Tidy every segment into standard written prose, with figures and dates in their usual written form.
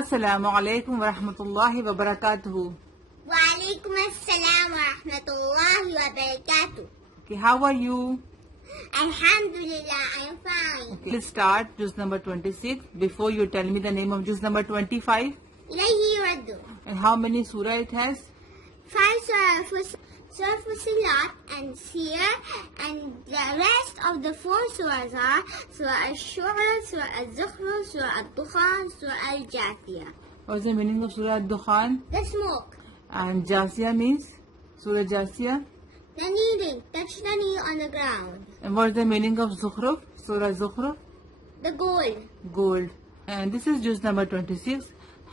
Assalamu alaikum wa rahmatullahi wa barakatuhu. Wa alaikum assalam wa rahmatullahi wa barakatuh. Okay, how are you? Alhamdulillah, I am fine. Okay, let's start juzz number 26. Before you tell me the name of juzz number 25 Ilahi Urdu. and how many surah it has. 5 Surah Fusilat and Seer, and the rest of the 4 surahs are Surah Al-Shura, Surah Al-Zukhruf, Surah Al-Dukhan, Surah Al-Jathiyah. What's the meaning of Surah Dukhan? The smoke. And Jasiyah means? Surah Jasiyah. The kneading. Touch the knee on the ground. And what's the meaning of Zukhruf? Surah Zukhruf. The gold. Gold. And this is juzz number 26.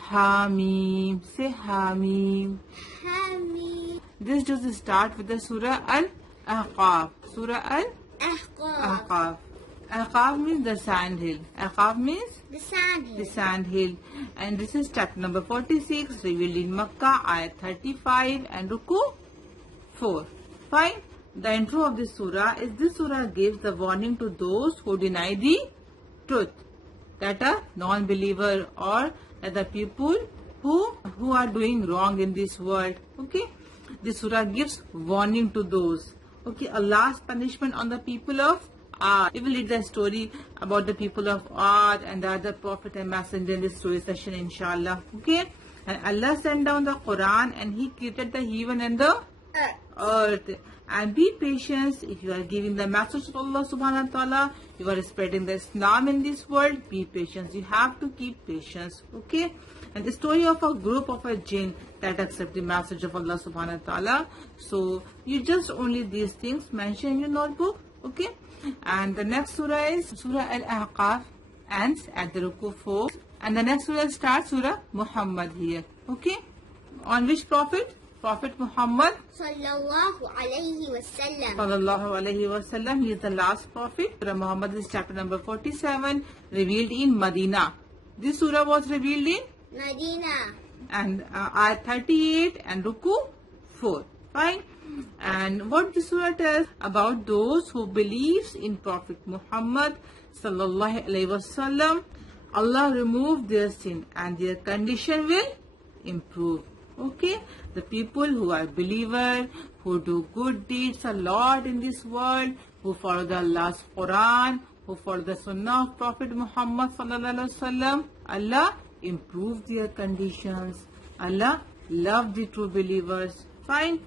Hamim. Say Hamim. Hamid. This juzz start with the Surah Al-Ahqaf. Surah Ahqaf. Al-Ahqaf. Ahqaf means the sand hill. Ahqaf means The sand. the sand hill. And this is chapter number 46, revealed in Makkah, ayat 35 and ruku 4. Fine. The intro of this surah is this surah gives the warning to those who deny the truth, that are non-believer or that the people who are doing wrong in this world. Okay. This surah gives warning to those. Okay. Allah's punishment on the people of Ad. We will read the story about the people of Ad and the other prophet and messenger in this story session, inshallah. Okay. And Allah sent down the Quran and He created the heaven and the earth. And be patient if you are giving the message of Allah subhanahu wa ta'ala. You are spreading the Islam in this world. Be patient. You have to keep patience. Okay. And the story of a group of a jinn that accept the message of Allah subhanahu wa ta'ala. So you just only these things mention in your notebook. Okay. And the next surah is Surah Al-Ahqaf, ends at the ruku 4. And the next surah starts Surah Muhammad here. Okay. On which prophet? Prophet Muhammad Sallallahu alayhi wa sallam. sallallahu alaihi wasallam. He is the last prophet. Surah Muhammad is chapter number 47, revealed in Medina. This surah was revealed in Medina. and ayat 38 and ruku 4. Fine. And what this surah tells about those who believes in Prophet Muhammad sallallahu alaihi wasallam, Allah removed their sin and their condition will improve. Okay, the people who are believer, who do good deeds a lot in this world, who follow the Allah's Quran, who follow the Sunnah of Prophet Muhammad sallallahu alaihi wasallam, Allah improved their conditions. Allah loved the true believers. Fine.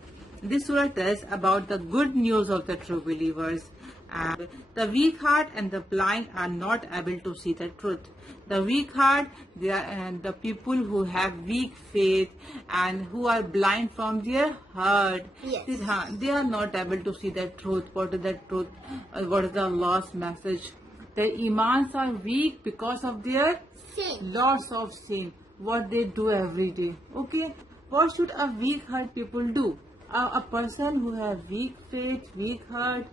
This surah tells about the good news of the true believers. And the weak heart and the blind are not able to see the truth. The weak heart, and the people who have weak faith and who are blind from their heart. Yes. They are not able to see the truth. What is the truth? What is the Allah's message? Their imans are weak because of their Sin. lots of sin. What they do every day. Okay. What should a weak heart people do? A person who has weak faith, weak heart,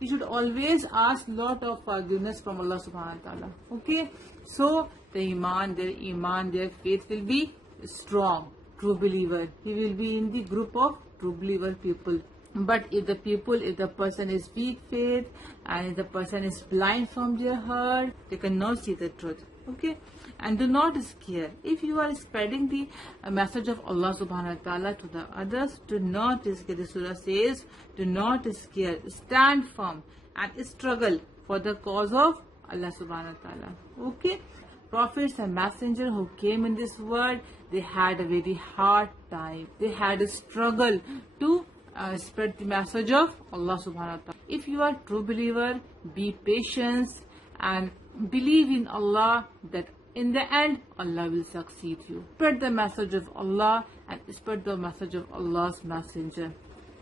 he should always ask lot of forgiveness from Allah subhanahu wa ta'ala. Okay. So their faith will be strong. True believer. He will be in the group of true believer people. But if the person is weak faith and if the person is blind from their heart, they cannot see the truth. Okay. And do not scare. If you are spreading the message of Allah subhanahu wa ta'ala to the others, do not scare. The surah says, do not scare. Stand firm and struggle for the cause of Allah subhanahu wa ta'ala. Okay. Prophets and messengers who came in this world, they had a very hard time. They had a struggle to spread the message of Allah subhanahu wa ta'ala. If you are true believer, be patient and believe in Allah that in the end, Allah will succeed you. Spread the message of Allah and spread the message of Allah's messenger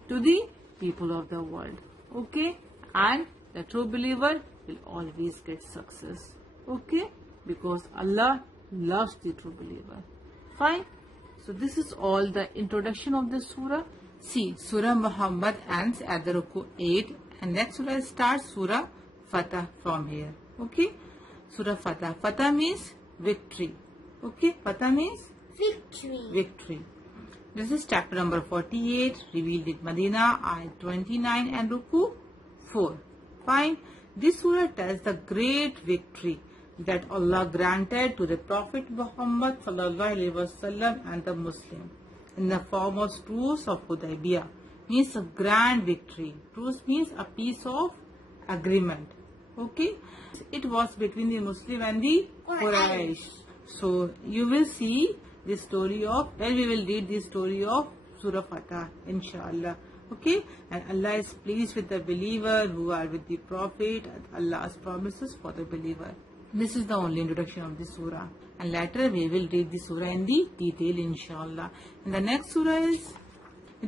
to the people of the world. Okay? And the true believer will always get success. Okay? Because Allah loves the true believer. Fine? So this is all the introduction of the surah. See, Surah Muhammad ends at the ruku 8 and next surah starts Surah Fatah from here. Okay? Surah Fatah. Fatah means victory. Okay, Fatah means victory. This is chapter number 48, revealed in Medina, ayat 29 and ruku 4. Fine. This surah tells the great victory that Allah granted to the Prophet Muhammad sallallahu alaihi wasallam and the Muslim in the form of truce of Hudaybiyah, means a grand victory. Truce means a piece of agreement. Okay, it was between the Muslim and the Quraysh. So you will see the story of, then we will read the story of Surah Fatah, inshallah. Okay, and Allah is pleased with the believer who are with the Prophet, and Allah's promises for the believer. This is the only introduction of the surah, and later we will read the surah in the detail, inshallah. And the next surah is,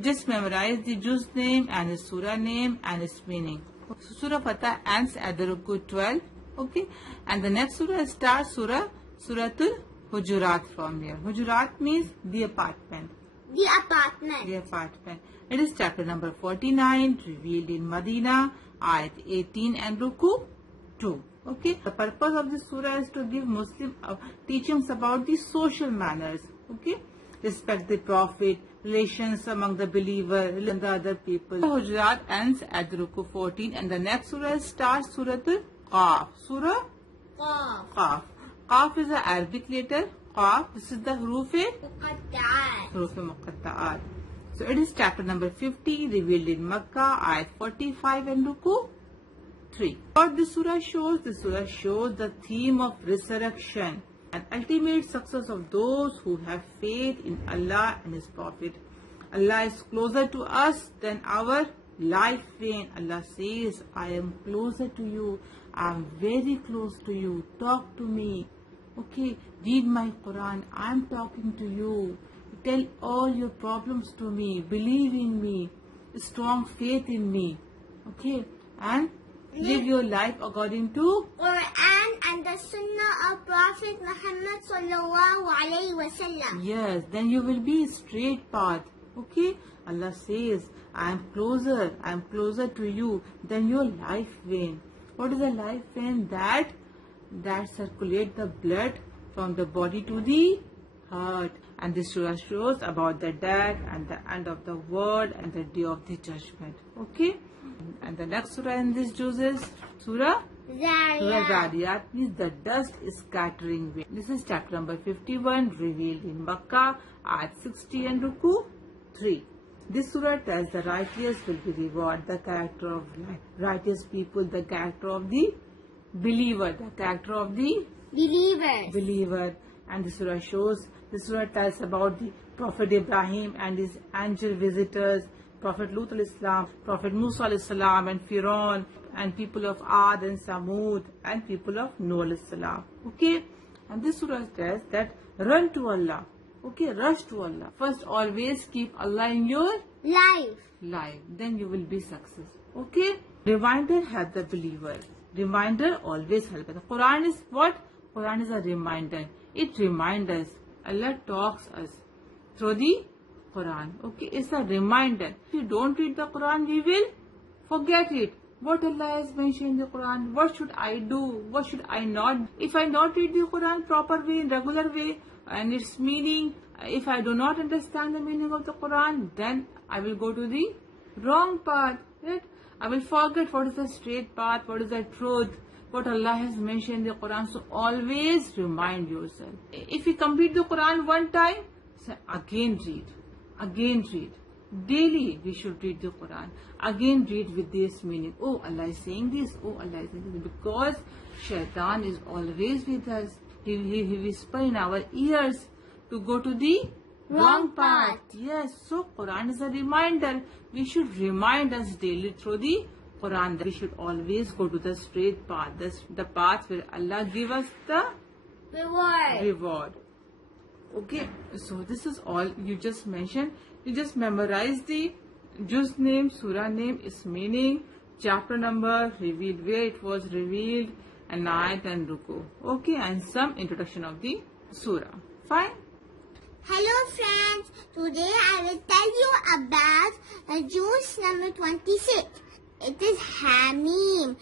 just memorize the juzz name and the surah name and its meaning. So Surah Fatah ends at the ruku 12. Okay, and the next surah starts Suratul Hujurat from here. Hujurat means the apartment. The apartment. The apartment. It is chapter number 49, revealed in Medina, ayat 18 and ruku 2. Okay. The purpose of this surah is to give Muslim teachings about the social manners. Okay. Respect the Prophet, relations among the believer and the other people. Hujurat ends at the ruku 14, and the next surah starts Suratul Qaf. Surah Qaf. Qaf is an Arabic letter. Qaf. This is the huruf muqatta'at. So it is chapter number 50, revealed in Makkah, ayat 45 and ruku 3. What this surah shows? This surah shows the theme of resurrection and ultimate success of those who have faith in Allah and His Prophet. Allah is closer to us than our life vein. Allah says, I am closer to you. I am very close to you. Talk to me. Okay, read my Quran. I am talking to you. Tell all your problems to me. Believe in me. Strong faith in me. Okay, and live your life according to Quran and the Sunnah of Prophet Muhammad sallallahu alaihi wasallam. Yes, then you will be straight path. Okay, Allah says, I am closer to you than your life vein. What is a life vein? That circulate the blood from the body to the heart. And this surah shows about the death and the end of the world and the day of the judgment. Okay, and the next surah in this juzz is Surah Zariyat, means the dust is scattering away. This is chapter number 51, revealed in Makkah, ayat 60 and ruku 3. This surah tells the righteous will be rewarded, the character of righteous people, the character of the believer, the character of the believer. And this surah tells about the Prophet Ibrahim and his angel visitors, Prophet Lut al-Islam, Prophet Musa al-Islam, and Fir'aun, and people of Ad and Samud, and people of Noah al-Islam. Okay, and this surah tells that run to Allah. Okay, rush to Allah. First, always keep Allah in your life. Then you will be success. Okay, reminder help the believer. Reminder always help. The Quran is what? Quran is a reminder. It reminds us. Allah talks us through the Quran. Okay, it's a reminder. If you don't read the Quran, we will forget it. What Allah has mentioned in the Quran, what should I do, what should I not? If I not read the Quran proper way, in regular way, and its meaning, if I do not understand the meaning of the Quran, then I will go to the wrong path. Right? I will forget what is the straight path, what is the truth, what Allah has mentioned in the Quran. So always remind yourself. If you complete the Quran one time, so again read. Daily we should read the Quran. Again read with this meaning. Oh, Allah is saying this. Oh, Allah is saying this. Because Shaitan is always with us. He whisper in our ears to go to the wrong path. Yes, so Quran is a reminder. We should remind us daily through the Quran that we should always go to the straight path. The path where Allah give us the reward. Okay, so this is all you just mentioned. You just memorize the juzz name, surah name, its meaning, chapter number, revealed, where it was revealed, and ayat and ruku. Okay, and some introduction of the surah. Fine. Hello friends, today I will tell you about juzz number 26. It is Hamim.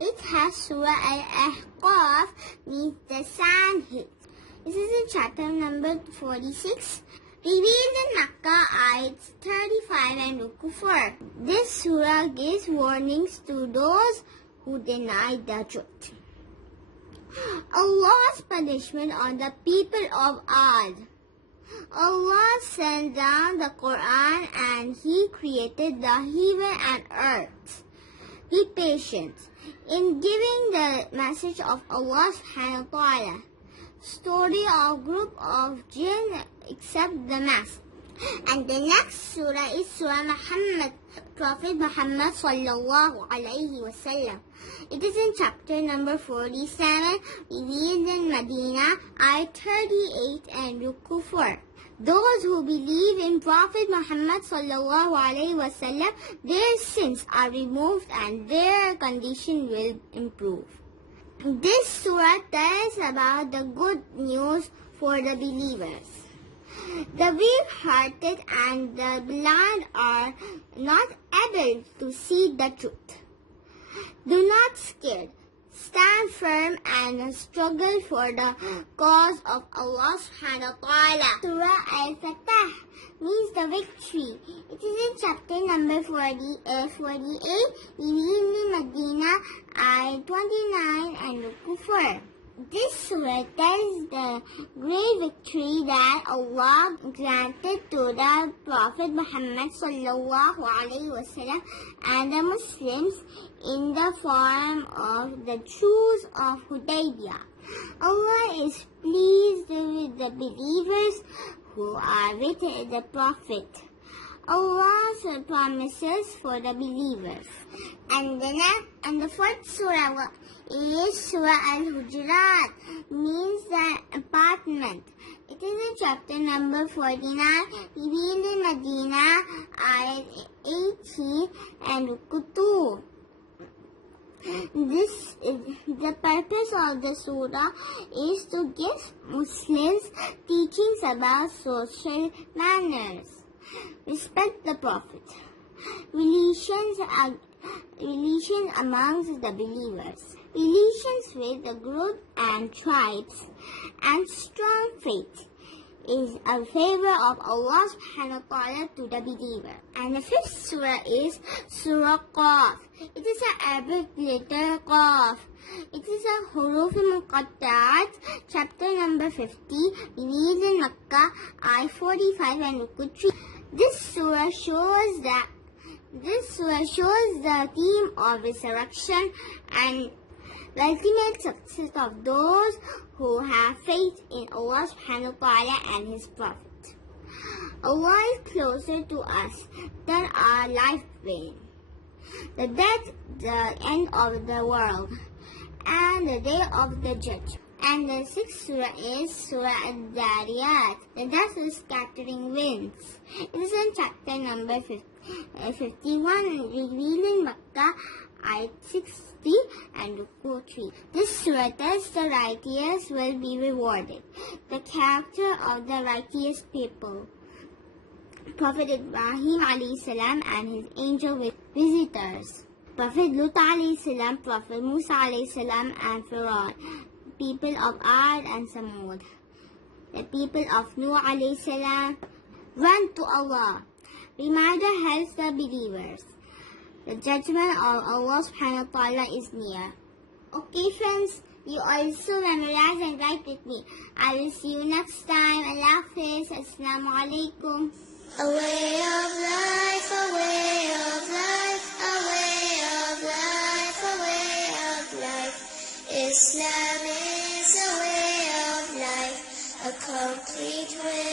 It has Surah Al-Ahqaf, means the sand hills. This is in chapter number 46. Revealed in Makkah, ayats 35 and ruku 4. This surah gives warnings to those who deny the truth. Allah's punishment on the people of Ad. Allah sent down the Quran and He created the heaven and earth. Be patient in giving the message of Allah subhanahu wa ta'ala. Story of group of jinn except the mass. And the next surah is Surah Muhammad, Prophet Muhammad sallallahu alayhi wasallam. It is in chapter number 47, revealed in Medina, ayat 38 and ruku 4. Those who believe in Prophet Muhammad sallallahu alayhi wasallam, their sins are removed and their condition will improve. This surah tells about the good news for the believers. The weak-hearted and the blind are not able to see the truth. Do not scare. Stand firm and struggle for the cause of Allah subhanahu wa ta'ala. Surah Al-Fatah means the victory. It is in chapter number 48, revealed in Medina, ayat 29 and ruku 4. This surah tells the great victory that Allah granted to the Prophet Muhammad sallallahu alaihi wasallam and the Muslims in the form of the truce of Hudaybiyah. Allah is pleased with the believers who are with the Prophet. Allah's promises for the believers. And the fourth surah is Surah Al-Hujurat, means the apartment. It is in chapter number 49, revealed in Medina, ayat 80 and ruku 2. The purpose of the surah is to give Muslims teachings about social manners. Respect the Prophet. Relations amongst the believers. Relations with the group and tribes. And strong faith is a favor of Allah subhanahu wa ta'ala to the believer. And the fifth surah is Surah Qaf. It is an Arabic letter Qaf. It is a Huruf Muqatta'at, chapter number 50, revealed in Makkah, ayat 45 and ruku 3. This surah shows the theme of resurrection and the ultimate success of those who have faith in Allah subhanahu wa ta'ala and His Prophet. Allah is closer to us than our life being. The death, the end of the world, and the day of the judge. And the sixth surah is Surah Al-Dariyat, the dust is scattering winds. It is in chapter number 51, revealed in Makkah, ayat 60 and ruku 3. This surah tells the righteous will be rewarded. The character of the righteous people. Prophet Ibrahim alayhi salam and his angel visitors. Prophet Lut alayhi salam, Prophet Musa alayhi salam and Pharaoh. People of Ad and Samud. The people of Nuh alayhi salam. Run to Allah. Reminder helps the believers. The judgment of Allah subhanahu wa ta'ala is near. Okay friends, you also memorize and write with me. I will see you next time. Allah Hafiz. Assalamu alaikum. A way of life, a way of life, a way of life, a way of life. Islam is a way of life, a complete way.